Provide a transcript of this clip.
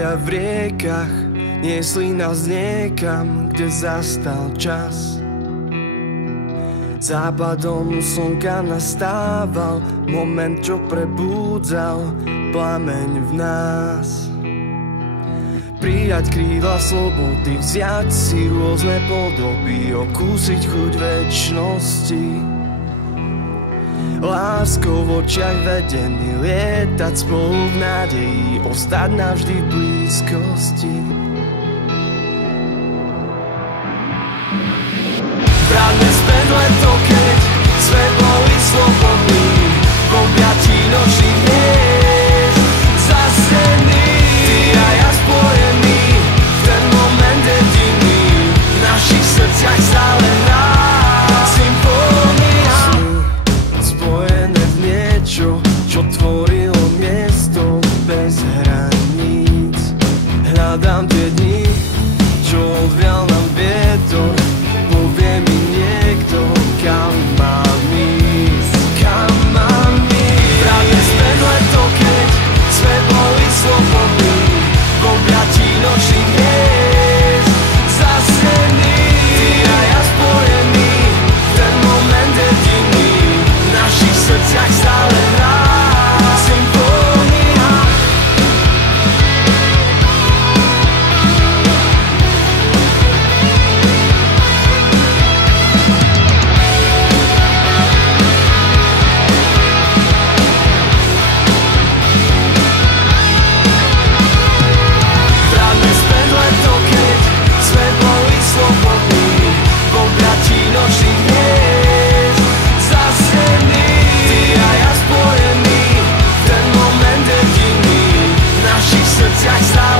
traja v riekach niesli nás niekam, kde zastal čas. Západom slnka nastával moment, čo prebúdzal plameň v nás. Prijať krídla slobody, vziať si rôzne podoby, okúsiť chuť večnosti. Láskou v očiach vedený, lietať spolu v nádeji, ostať navždy v blízkosti. Vráťme späť leto, keď sme boli slobodní, v objatí nočných hviezd zasení. Ty a ja spojení, v ten moment jediný, v našich srdciach stále hrá symfónia. Spojené v niečo, čo tvorilo miesto bez hraníc. Hľadám tie dni, čo odvial nám vietor, povie mi niekto, kam mám ísť, kam mám ísť. Vráťme späť leto, keď sme boli slobodní, v objatí nočných hviezd zasení. Ty a ja spojení, v ten moment jediný, v našich srdciach stále hrá symfónia. Vráťme späť leto, keď sme boli slobodní, v objatí nočných hviezd zasení. Ty a ja spojení, v ten moment jediný, v našich srdciach stále